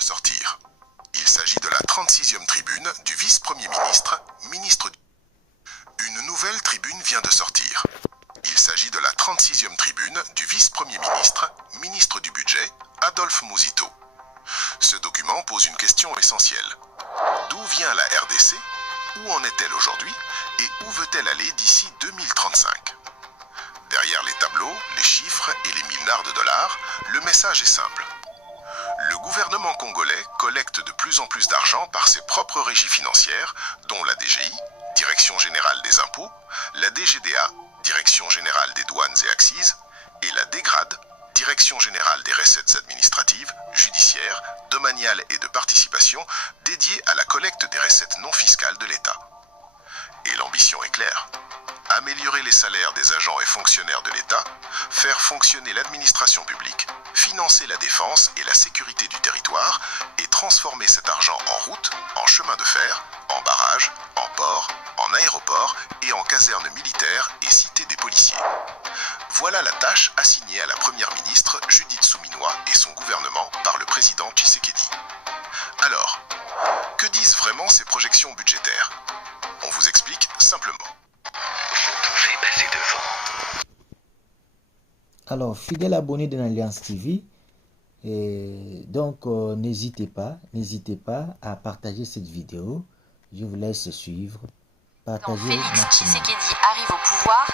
de sortir. Il s'agit de la 36e tribune du vice-premier ministre, Une nouvelle tribune vient de sortir. Il s'agit de la 36e tribune du vice-premier ministre, ministre du Budget, Adolphe Mouzito. Ce document pose une question essentielle. D'où vient la RDC? Où en est-elle aujourd'hui? Et où veut-elle aller d'ici 2035? Derrière les tableaux, les chiffres et les milliards de dollars, le message est simple. Le gouvernement congolais collecte de plus en plus d'argent par ses propres régies financières, dont la DGI, Direction générale des impôts, la DGDA, Direction générale des douanes et accises, et la DGRAD, Direction générale des recettes administratives, judiciaires, domaniales et de participation, dédiée à la collecte des recettes non fiscales de l'État. Et l'ambition est claire. Améliorer les salaires des agents et fonctionnaires de l'État, faire fonctionner l'administration publique, financer la défense et la sécurité du territoire et transformer cet argent en route, en chemin de fer, en barrage, en port, en aéroport et en caserne militaire et cité des policiers. Voilà la tâche assignée à la première ministre Judith Suminwa et son gouvernement par le président Tshisekedi. Alors, que disent vraiment ces projections budgétaires? On vous explique simplement. Vous devez passer devant. Alors, fidèle abonné de l'Alliance TV, n'hésitez pas à partager cette vidéo. Je vous laisse suivre. Quand Félix Tshisekedi arrive au pouvoir,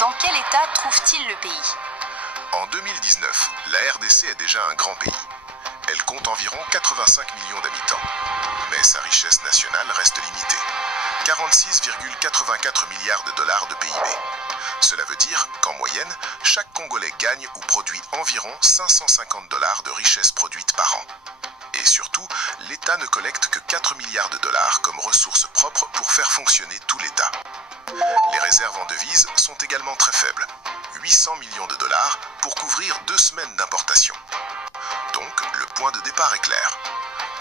dans quel état trouve-t-il le pays? En 2019, la RDC est déjà un grand pays. Elle compte environ 85 millions d'habitants. Mais sa richesse nationale reste limitée. 46,84 milliards de dollars de PIB. Cela veut dire qu'en moyenne, chaque Congolais gagne ou produit environ 550 dollars de richesse produite par an. Et surtout, l'État ne collecte que 4 milliards de dollars comme ressources propres pour faire fonctionner tout l'État. Les réserves en devises sont également très faibles, 800 millions de dollars pour couvrir 2 semaines d'importation. Donc, le point de départ est clair.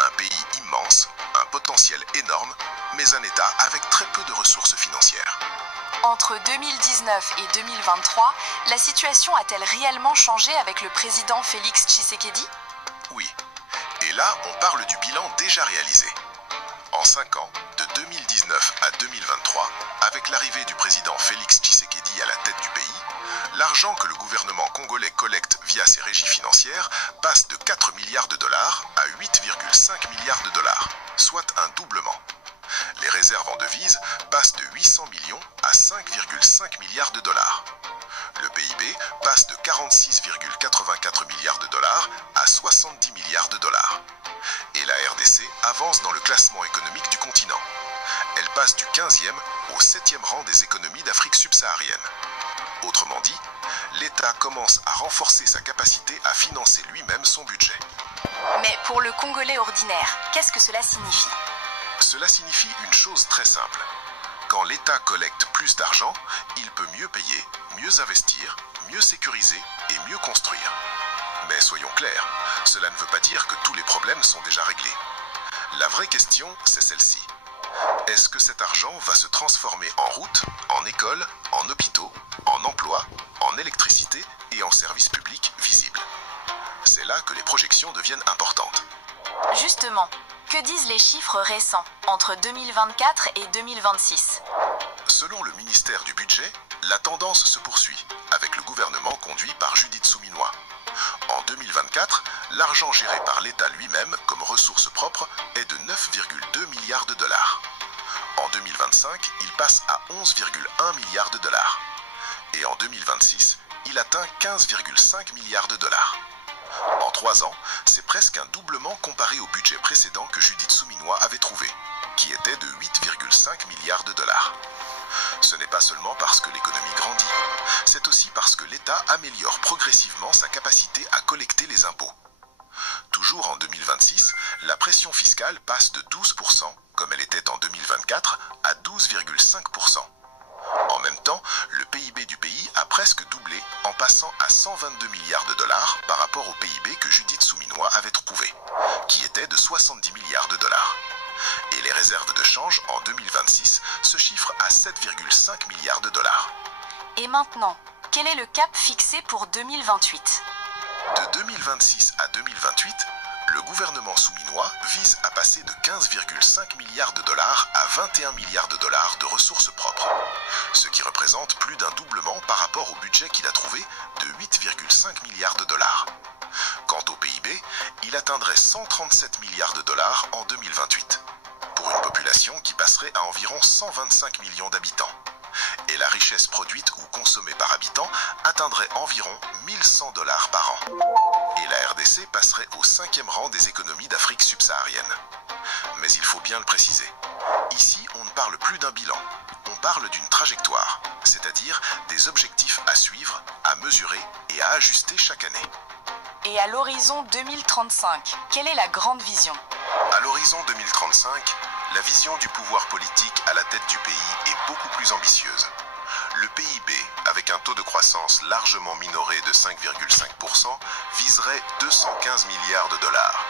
Un pays immense, un potentiel énorme, mais un État avec très peu de ressources financières. Entre 2019 et 2023, la situation a-t-elle réellement changé avec le président Félix Tshisekedi? Oui. Et là, on parle du bilan déjà réalisé. En 5 ans, de 2019 à 2023, avec l'arrivée du président Félix Tshisekedi à la tête du pays, l'argent que le gouvernement congolais collecte via ses régies financières passe de 4 milliards de dollars à 8,5 milliards de dollars, soit un doublement. Les réserves en devises passent de 800 millions à 5,5 milliards de dollars. Le PIB passe de 46,84 milliards de dollars à 70 milliards de dollars. Et la RDC avance dans le classement économique du continent. Elle passe du 15e au 7e rang des économies d'Afrique subsaharienne. Autrement dit, l'État commence à renforcer sa capacité à financer lui-même son budget. Mais pour le Congolais ordinaire, qu'est-ce que cela signifie? Cela signifie une chose très simple. Quand l'État collecte plus d'argent, il peut mieux payer, mieux investir, mieux sécuriser et mieux construire. Mais soyons clairs, cela ne veut pas dire que tous les problèmes sont déjà réglés. La vraie question, c'est celle-ci. Est-ce que cet argent va se transformer en routes, en écoles, en hôpitaux, en emplois, en électricité et en services publics visibles? C'est là que les projections deviennent importantes. Justement, que disent les chiffres récents entre 2024 et 2026? Selon le ministère du Budget, la tendance se poursuit, avec le gouvernement conduit par Judith Suminwa. En 2024, l'argent géré par l'État lui-même comme ressource propre est de 9,2 milliards de dollars. En 2025, il passe à 11,1 milliards de dollars. Et en 2026, il atteint 15,5 milliards de dollars. En 3 ans, c'est presque un doublement comparé au budget précédent que Judith Suminwa avait trouvé, qui était de 8,5 milliards de dollars. Ce n'est pas seulement parce que l'économie grandit, c'est aussi parce que l'État améliore progressivement sa capacité à collecter les impôts. Toujours en 2026, la pression fiscale passe de 12%, comme elle était en 2024, à 12,5%. En même temps, le PIB du pays a presque doublé en passant à 122 milliards de dollars par rapport au PIB que Judith Suminwa avait trouvé, qui était de 70 milliards de dollars. Et les réserves de change en 2026 se chiffrent à 7,5 milliards de dollars. Et maintenant, quel est le cap fixé pour 2028? De 2026 à 2028, Le gouvernement souminois vise à passer de 15,5 milliards de dollars à 21 milliards de dollars de ressources propres, ce qui représente plus d'un doublement par rapport au budget qu'il a trouvé de 8,5 milliards de dollars. Quant au PIB, il atteindrait 137 milliards de dollars en 2028, pour une population qui passerait à environ 125 millions d'habitants. Et la richesse produite ou consommée par habitant atteindrait environ 1100 dollars par an. Et la RDC passerait au 5e rang des économies d'Afrique subsaharienne. Mais il faut bien le préciser. Ici, on ne parle plus d'un bilan. On parle d'une trajectoire, c'est-à-dire des objectifs à suivre, à mesurer et à ajuster chaque année. Et à l'horizon 2035, quelle est la grande vision? À l'horizon 2035, la vision du pouvoir politique à la tête du pays est beaucoup plus ambitieuse. Le PIB, avec un taux de croissance largement minoré de 5,5%, viserait 215 milliards de dollars.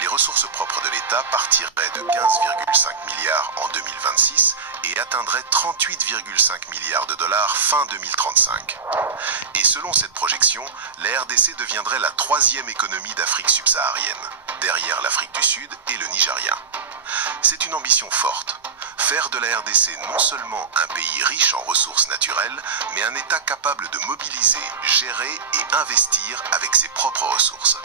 Les ressources propres de l'État partiraient de 15,5 milliards en 2026 et atteindraient 38,5 milliards de dollars fin 2035. Et selon cette projection, la RDC deviendrait la 3e économie d'Afrique subsaharienne, derrière l'Afrique du Sud et le Nigeria. C'est une ambition forte. Faire de la RDC non seulement un pays riche en ressources naturelles, mais un État capable de mobiliser, gérer et investir avec ses propres ressources.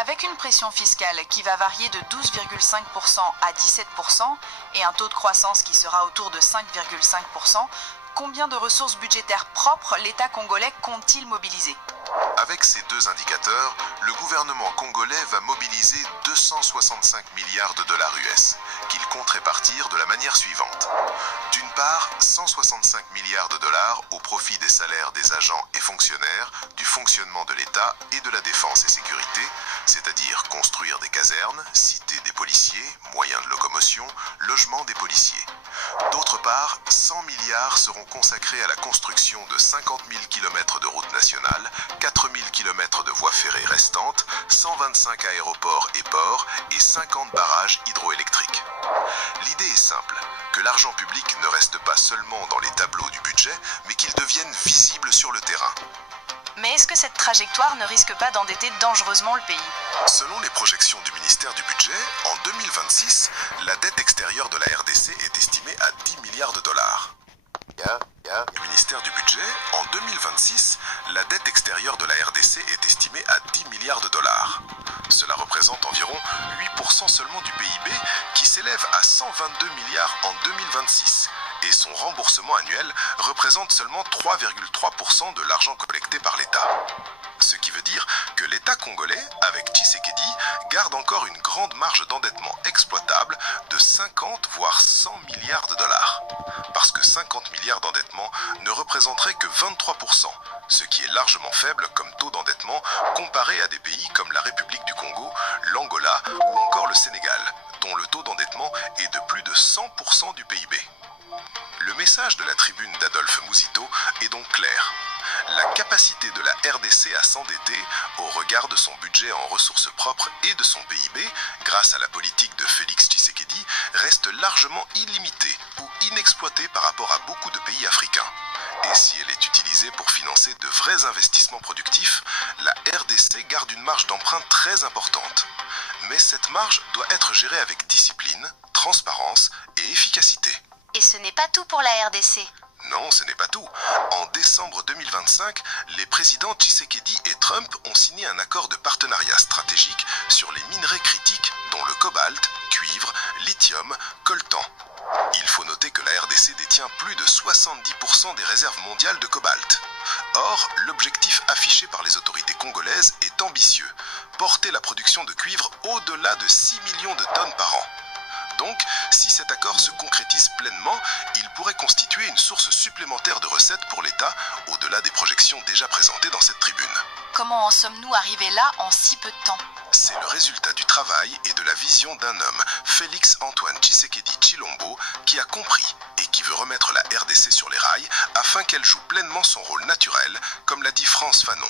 Avec une pression fiscale qui va varier de 12,5% à 17% et un taux de croissance qui sera autour de 5,5%, combien de ressources budgétaires propres l'État congolais compte-t-il mobiliser? Avec ces deux indicateurs, le gouvernement congolais va mobiliser 265 milliards de dollars US, qu'il compte répartir de la manière suivante. D'une part, 165 milliards de dollars au profit des salaires des agents et fonctionnaires, du fonctionnement de l'État et de la défense et sécurité, c'est-à-dire construire des casernes, citer des policiers, moyens de locomotion, logement des policiers. D'autre part, 100 milliards seront consacrés à la construction de 50 000 km de routes nationales, 4 000 km de voies ferrées restantes, 125 aéroports et ports et 50 barrages hydroélectriques. L'idée est simple, que l'argent public ne reste pas seulement dans les tableaux du budget, mais qu'il devienne visible sur le terrain. Mais est-ce que cette trajectoire ne risque pas d'endetter dangereusement le pays? Selon les projections du ministère du Budget, en 2026, la dette extérieure de la RDC est estimée à 10 milliards de dollars. Du ministère du Budget, en 2026, la dette extérieure de la RDC est estimée à 10 milliards de dollars. Cela représente environ 8% seulement du PIB qui s'élève à 122 milliards en 2026. Et son remboursement annuel représente seulement 3,3% de l'argent collecté par l'État. Ce qui veut dire que l'État congolais, avec Tshisekedi, garde encore une grande marge d'endettement exploitable de 50 voire 100 milliards de dollars. Parce que 50 milliards d'endettement ne représenteraient que 23%, ce qui est largement faible comme taux d'endettement comparé à des pays comme la République du Congo, l'Angola ou encore le Sénégal, dont le taux d'endettement est de plus de 100% du PIB. Le message de la tribune d'Adolphe Mouzito est donc clair. La capacité de la RDC à s'endetter, au regard de son budget en ressources propres et de son PIB, grâce à la politique de Félix Tshisekedi, reste largement illimitée ou inexploitée par rapport à beaucoup de pays africains. Et si elle est utilisée pour financer de vrais investissements productifs, la RDC garde une marge d'emprunt très importante. Mais cette marge doit être gérée avec discipline, transparence et efficacité. Et ce n'est pas tout pour la RDC. Non, ce n'est pas tout. En décembre 2025, les présidents Tshisekedi et Trump ont signé un accord de partenariat stratégique sur les minerais critiques dont le cobalt, cuivre, lithium, coltan. Il faut noter que la RDC détient plus de 70% des réserves mondiales de cobalt. Or, l'objectif affiché par les autorités congolaises est ambitieux, porter la production de cuivre au-delà de 6 millions de tonnes par an. Donc, si cet accord se concrétise pleinement, il pourrait constituer une source supplémentaire de recettes pour l'État, au-delà des projections déjà présentées dans cette tribune. Comment en sommes-nous arrivés là en si peu de temps? C'est le résultat du travail et de la vision d'un homme, Félix Antoine Tshisekedi Tshilombo, qui a compris et qui veut remettre la RDC sur les rails afin qu'elle joue pleinement son rôle naturel, comme l'a dit France Fanon.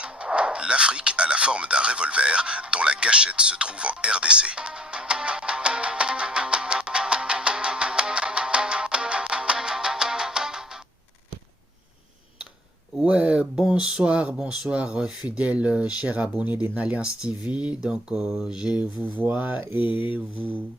L'Afrique a la forme d'un revolver dont la gâchette se trouve en RDC. Ouais, Bonsoir, fidèles chers abonnés de Nalliance TV. Donc, je vous vois et vous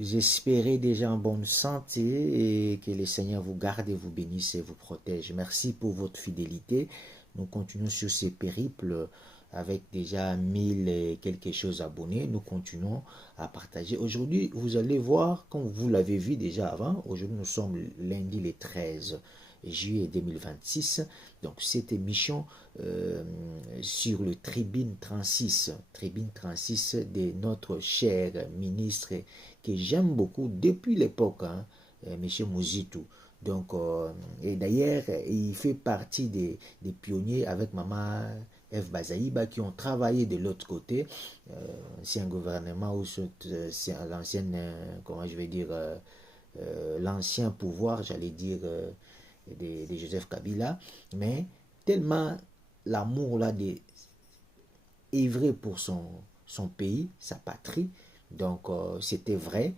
espérez déjà en bonne santé et que le Seigneur vous garde et vous bénisse et vous protège. Merci pour votre fidélité. Nous continuons sur ces périples avec déjà 1000 et quelque chose abonnés. Nous continuons à partager. Aujourd'hui, vous allez voir, comme vous l'avez vu déjà avant, aujourd'hui nous sommes lundi le 13 juillet 2026. Donc cette émission sur le Tribune 36 de notre cher ministre que j'aime beaucoup depuis l'époque, hein, M. Mouzitou. Donc, et d'ailleurs, il fait partie des pionniers avec Maman F. Bazaïba qui ont travaillé de l'autre côté. C'est un gouvernement où c'est l'ancienne, comment je vais dire, l'ancien pouvoir, j'allais dire, de Joseph Kabila, mais tellement l'amour là est vrai pour son pays, sa patrie, donc c'était vrai.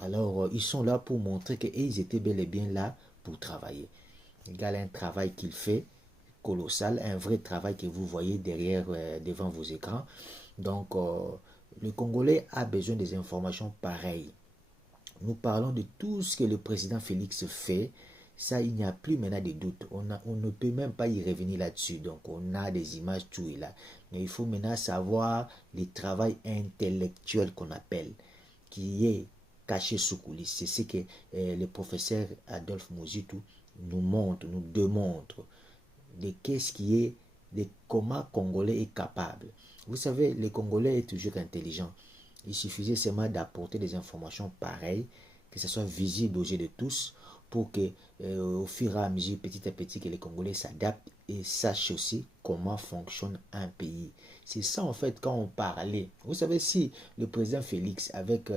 Alors ils sont là pour montrer qu'ils étaient bel et bien là pour travailler. Égal un travail qu'il fait colossal, un vrai travail que vous voyez derrière, devant vos écrans. Donc le Congolais a besoin des informations pareilles. Nous parlons de tout ce que le président Félix fait. Ça, il n'y a plus maintenant de doute. On ne peut même pas y revenir là-dessus. Donc, on a des images, tout est là. Mais il faut maintenant savoir le travail intellectuel qu'on appelle, qui est caché sous coulisses. C'est ce que le professeur Adolphe Mouzitou nous montre, nous démontre de qu'est-ce qui est, de comment Congolais est capable. Vous savez, le Congolais est toujours intelligent. Il suffisait seulement d'apporter des informations pareilles, que ce soit visible aux yeux de tous, pour que au fur et à mesure, petit à petit, que les Congolais s'adaptent et sachent aussi comment fonctionne un pays. C'est ça en fait quand on parlait. Vous savez, si le président Félix avec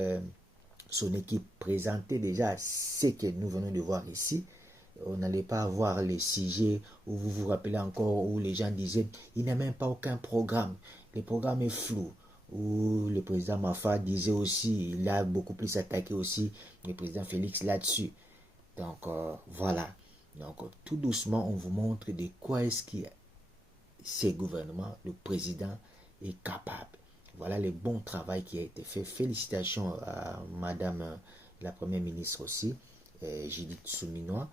son équipe présentait déjà ce que nous venons de voir ici, on n'allait pas avoir les sujets où vous vous rappelez encore où les gens disaient il n'y a même pas aucun programme, le programme est flou. Où le président Mafa disait aussi, il a beaucoup plus attaqué aussi le président Félix là-dessus. Donc voilà. Donc tout doucement, on vous montre de quoi est-ce que ces gouvernements, le président est capable. Voilà le bon travail qui a été fait. Félicitations à Madame la Première ministre aussi, Judith Souminois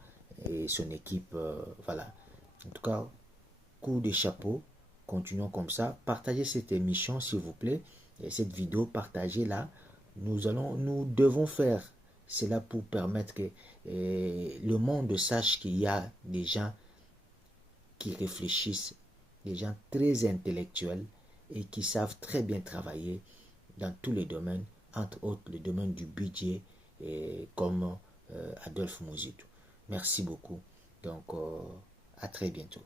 et son équipe. Voilà. En tout cas, coup de chapeau. Continuons comme ça. Partagez cette émission s'il vous plaît. Et cette vidéo, partagez-la. Nous devons faire cela pour permettre que le monde sache qu'il y a des gens qui réfléchissent, des gens très intellectuels et qui savent très bien travailler dans tous les domaines, entre autres le domaine du budget, comme Adolphe Mouzitou. Merci beaucoup. Donc, à très bientôt.